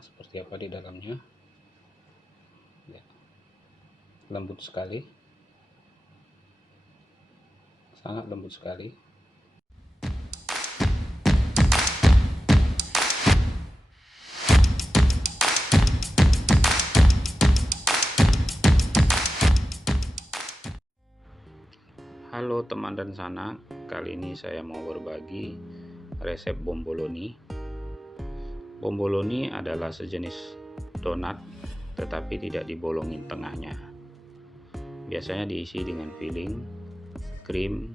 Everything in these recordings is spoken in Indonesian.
seperti apa di dalamnya. Ya, lembut sekali, sangat lembut sekali. Halo teman dan sanak, kali ini saya mau berbagi resep bomboloni. Bomboloni adalah sejenis donat tetapi tidak dibolongin tengahnya. Biasanya diisi dengan filling, krim,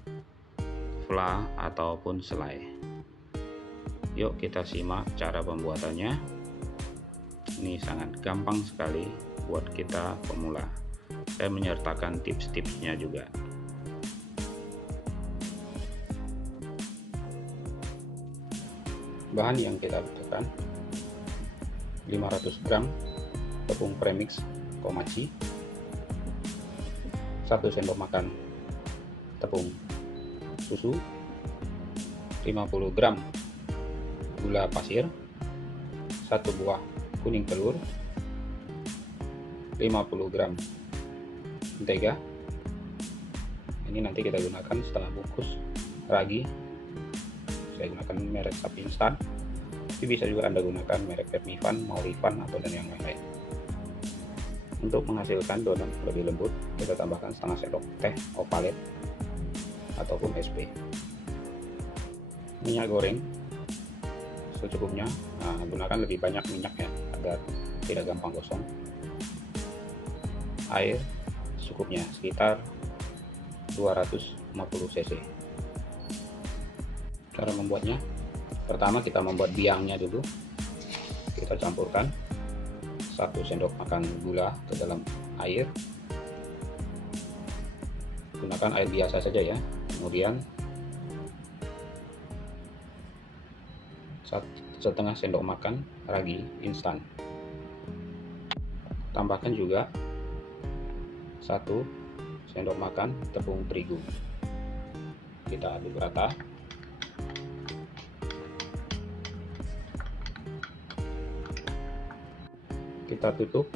fla ataupun selai. Yuk kita simak cara pembuatannya. Ini sangat gampang sekali buat kita pemula. Saya menyertakan tips-tipsnya juga. Bahan yang kita butuhkan: 500 gram tepung premix komachi, 1 sendok makan tepung susu, 50 gram gula pasir, 1 buah kuning telur, 50 gram mentega. Ini nanti kita gunakan setengah bungkus ragi. Saya gunakan merek sapi instan, tapi bisa juga Anda gunakan merek Vermivan, Maurivan, atau dan yang lain-lain. Untuk menghasilkan donat lebih lembut, kita tambahkan setengah sendok teh opalet ataupun SP. Minyak goreng secukupnya. Nah, gunakan lebih banyak minyaknya agar tidak gampang gosong. Air secukupnya, sekitar 250 cc. Cara membuatnya: pertama kita membuat biangnya dulu. Kita campurkan 1 sendok makan gula ke dalam air. Gunakan air biasa saja ya. Kemudian setengah sendok makan ragi instan. Tambahkan juga 1 sendok makan tepung terigu. Kita aduk rata. Kita tutup,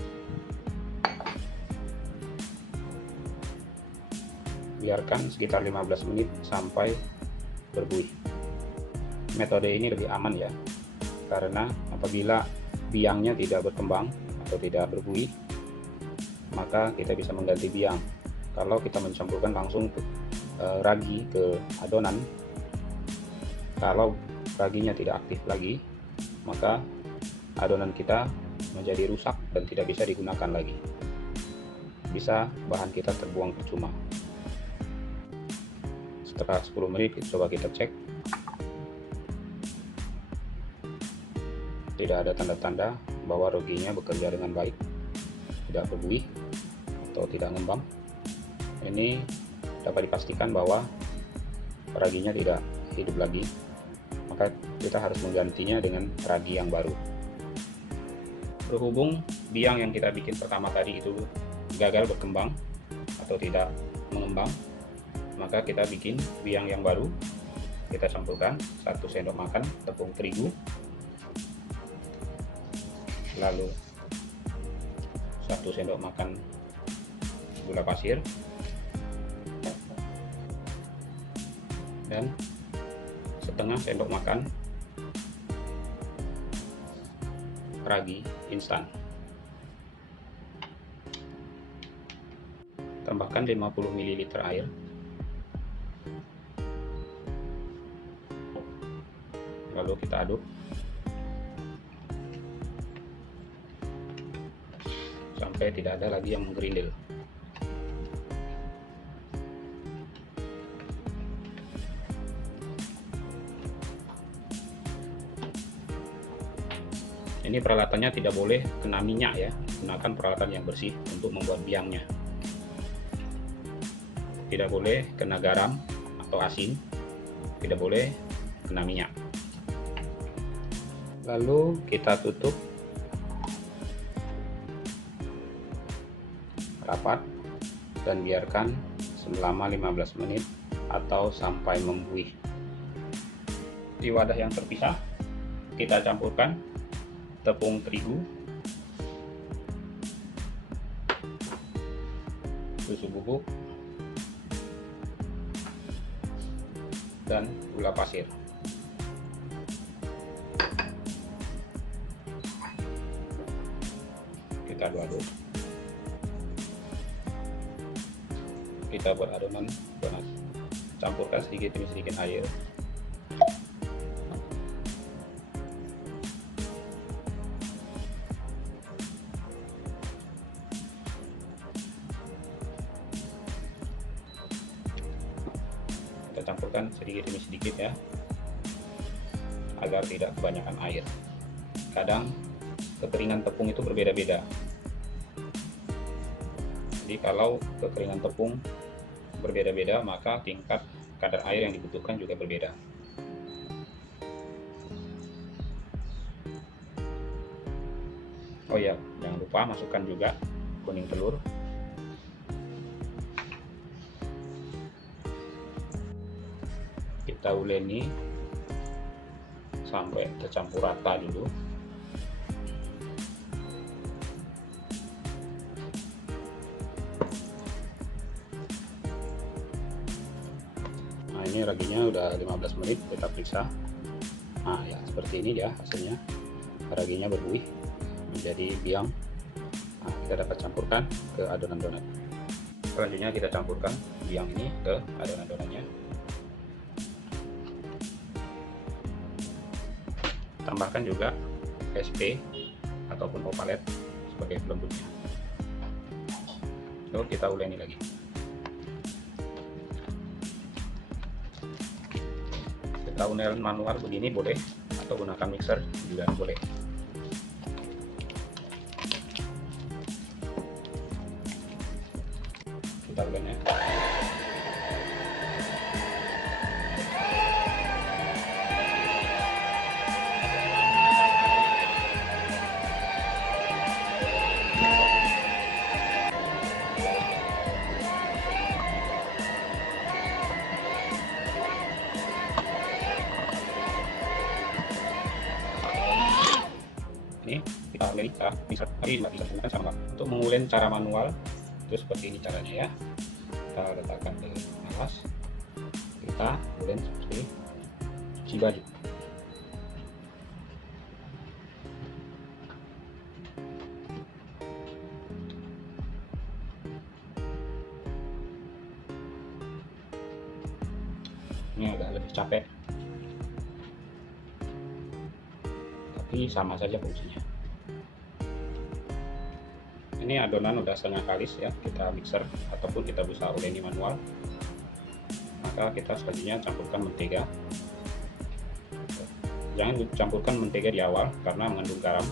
biarkan sekitar 15 menit sampai berbuih. Metode ini lebih aman ya, karena apabila biangnya tidak berkembang atau tidak berbuih, maka kita bisa mengganti biang. Kalau kita mencampurkan langsung ragi ke adonan, kalau raginya tidak aktif lagi, maka adonan kita menjadi rusak dan tidak bisa digunakan lagi. Bisa bahan kita terbuang percuma. Setelah 10 menit coba kita cek. Tidak ada tanda-tanda bahwa raginya bekerja dengan baik, tidak berbuih atau tidak ngembang. Ini dapat dipastikan bahwa raginya tidak hidup lagi, maka kita harus menggantinya dengan ragi yang baru. Berhubung biang yang kita bikin pertama tadi itu gagal berkembang atau tidak mengembang, maka kita bikin biang yang baru. Kita campurkan 1 sendok makan tepung terigu, lalu 1 sendok makan gula pasir, dan setengah sendok makan ragi instan. Tambahkan 50 ml air. Lalu kita aduk sampai tidak ada lagi yang menggerindil. Ini peralatannya tidak boleh kena minyak ya, gunakan peralatan yang bersih untuk membuat biangnya. Tidak boleh kena garam atau asin, tidak boleh kena minyak. Lalu kita tutup rapat dan biarkan selama 15 menit atau sampai membuih. Di wadah yang terpisah kita campurkan tepung terigu, susu bubuk, dan gula pasir. Kita aduk-aduk. Kita buat adonan donat. Campurkan sedikit demi sedikit air. Kita campurkan sedikit demi sedikit ya, agar tidak kebanyakan air. Kadang kekeringan tepung itu berbeda-beda. Jadi kalau kekeringan tepung berbeda-beda, maka tingkat kadar air yang dibutuhkan juga berbeda. Oh ya, jangan lupa masukkan juga kuning telur. Kita uleni sampai tercampur rata dulu. Nah, ini raginya udah 15 menit, kita periksa. Nah ya, seperti ini ya hasilnya. Raginya berbuih menjadi biang. Nah, kita dapat campurkan ke adonan donat. Selanjutnya kita campurkan biang ini ke adonan donatnya. Tambahkan juga SP ataupun opalet sebagai pelembutnya. Lalu kita uleni lagi. Kita ulen manual begini boleh, atau gunakan mixer juga boleh. Kita ulen ya. Ini kita ulen bisa, tapi tidak bisa gunakan sama untuk mengulen cara manual itu seperti ini caranya ya. Kita letakkan ke alas, kita ulen seperti cuci baju. Ini agak lebih capek, tapi sama saja fungsinya. Ini adonan udah setengah kalis ya, kita mixer ataupun kita bisa uleni manual. Maka kita selanjutnya campurkan mentega. Jangan campurkan mentega di awal karena mengandung garam.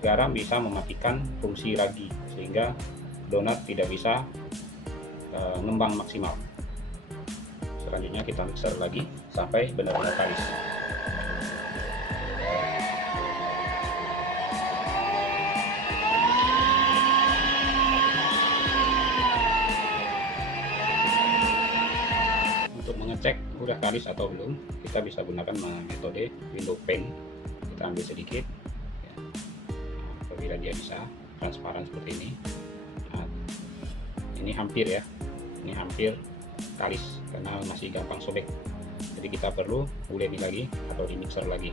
Garam bisa mematikan fungsi ragi sehingga donat tidak bisa ngembang maksimal. Selanjutnya kita mixer lagi sampai benar-benar kalis. Untuk mengecek udah kalis atau belum, kita bisa gunakan metode window pane. Kita ambil sedikit ya. Apabila dia bisa transparan seperti ini, nah, ini hampir ya, ini hampir kalis karena masih gampang sobek. Jadi kita perlu uleni lagi atau di mixer lagi.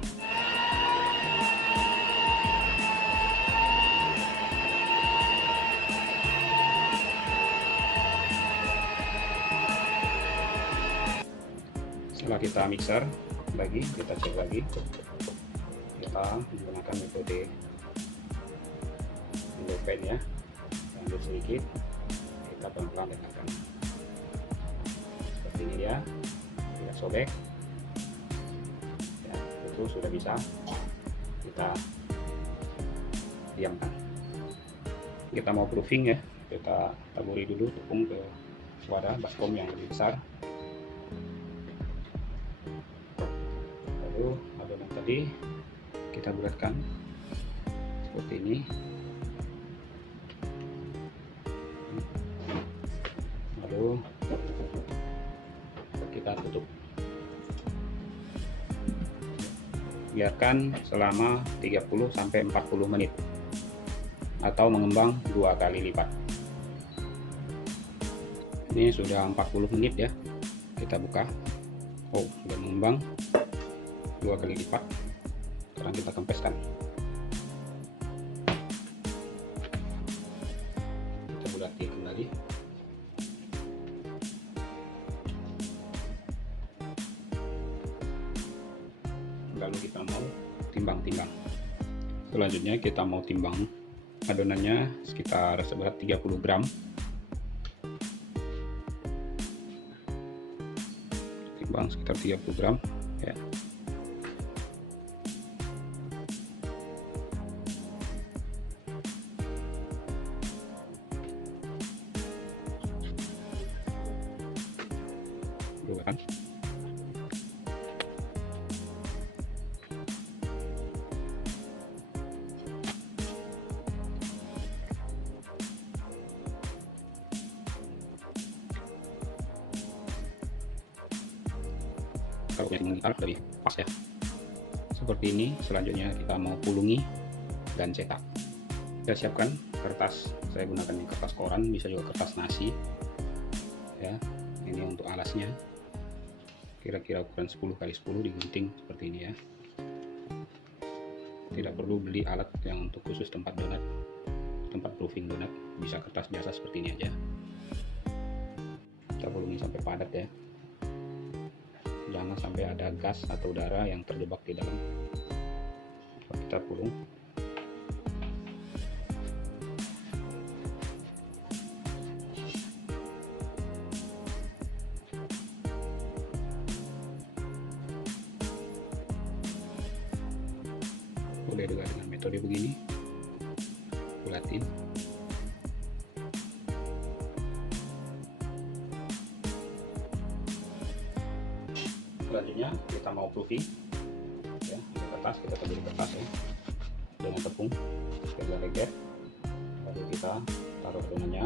Setelah kita mixer lagi, kita cek lagi. Kita menggunakan metode window pane ya. Ambil sedikit, kita pelan-pelan letakkan. Seperti ini ya, tidak sobek ya, itu sudah bisa kita diamkan. Kita mau proofing ya, kita taburi dulu tepung ke wadah baskom yang lebih besar. Lalu adonan tadi kita bulatkan seperti ini. Lalu kita tutup biarkan selama 30-40 menit atau mengembang 2 kali lipat. Ini sudah 40 menit ya, kita buka. Oh, sudah mengembang 2 kali lipat. Sekarang kita kempeskan. Kita bulati kembali. Lalu kita mau timbang-timbang. Selanjutnya kita mau timbang adonannya sekitar seberat 30 gram. Timbang sekitar 30 gram ya. Bukan. Kalau yang mengikat lebih pas ya, seperti ini. Selanjutnya kita mau pulungi dan cetak. Kita siapkan kertas, saya gunakan kertas koran, bisa juga kertas nasi ya. Ini untuk alasnya kira-kira ukuran 10x10 digunting seperti ini ya. Tidak perlu beli alat yang untuk khusus tempat donat, tempat proofing donat, bisa kertas biasa seperti ini aja. Kita pulungi sampai padat ya, jangan sampai ada gas atau udara yang terjebak di dalam. Kita pulung. Boleh juga dengan metode begini, bulatin. Selanjutnya kita mau proofing ya, kertas, kita taburi kertas ya dengan tepung agak lengket. Lalu kita taruh adonannya,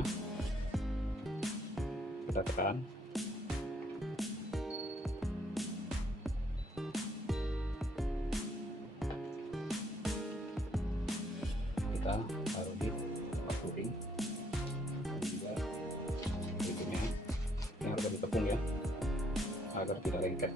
kita tekan, kita taruh di tempat proofing. Ini juga berikutnya ini harus ditepung ya agar tidak lengket.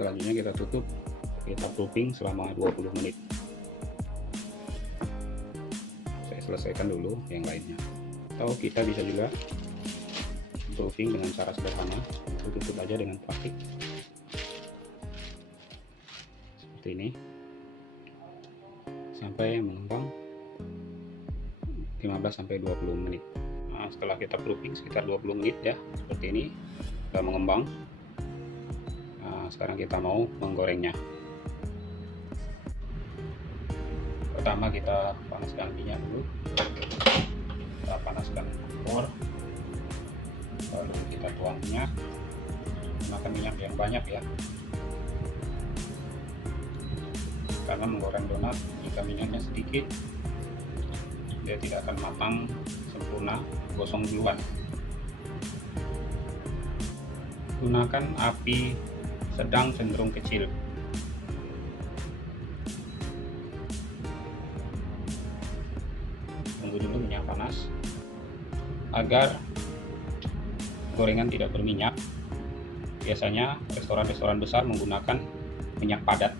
Selanjutnya kita tutup, kita proofing selama 20 menit. Saya selesaikan dulu yang lainnya. Atau kita bisa juga proofing dengan cara sederhana, tutup aja dengan plastik seperti ini sampai mengembang 15-20 menit. Nah, setelah kita proofing sekitar 20 menit ya, seperti ini sudah mengembang. Nah, sekarang kita mau menggorengnya. Pertama kita panaskan minyak dulu, kita panaskan kompor, lalu kita tuang minyak, gunakan minyak yang banyak ya, karena menggoreng donat jika minyaknya sedikit dia tidak akan matang sempurna, gosong duluan. Gunakan api sedang cenderung kecil. Tunggu dulu minyak panas agar gorengan tidak berminyak. Biasanya restoran-restoran besar menggunakan minyak padat,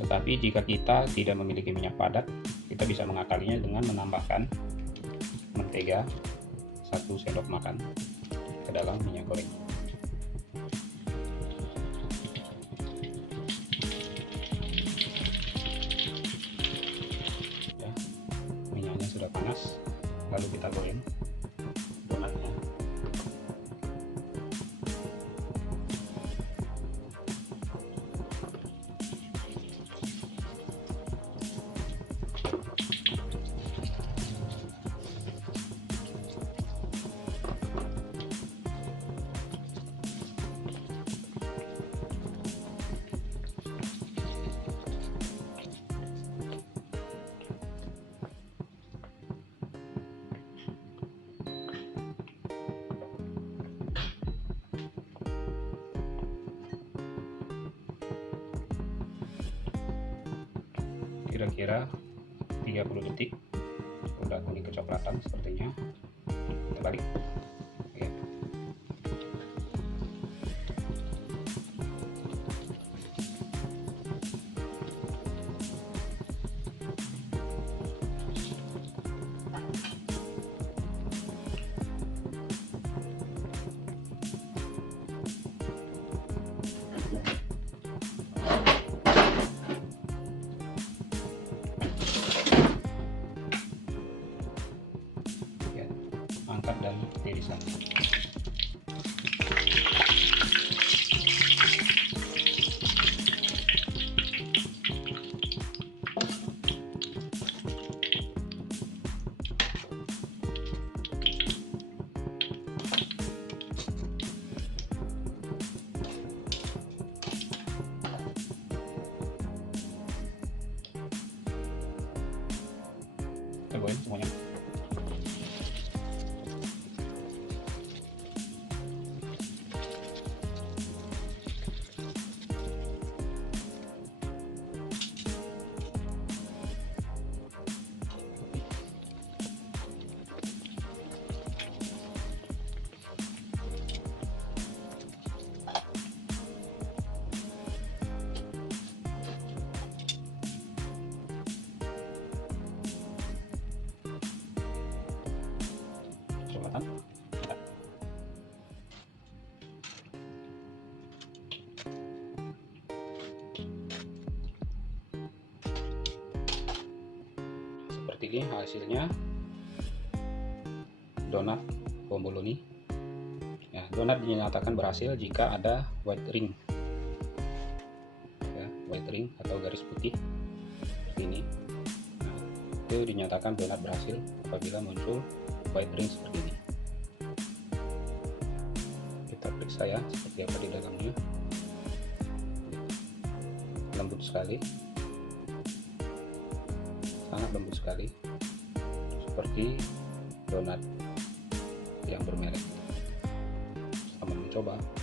tetapi jika kita tidak memiliki minyak padat, kita bisa mengakalinya dengan menambahkan mentega 1 sendok makan ke dalam minyak goreng. Ya, minyaknya sudah panas, lalu kita goreng donatnya. kira-kira 30 detik udah kuning kecoklatan sepertinya. Kita balik ya. Angkat dan tiriskan. Kita goreng semuanya. Coklatan. Seperti ini hasilnya donat bomboloni. Ya, donat dinyatakan berhasil jika ada white ring, ya, white ring atau garis putih seperti ini. Nah, itu dinyatakan donat berhasil apabila muncul white ring seperti ini. Kita periksa ya seperti apa di dalamnya. Lembut sekali, sangat lembut sekali, seperti donat yang bermerek. Selamat mencoba.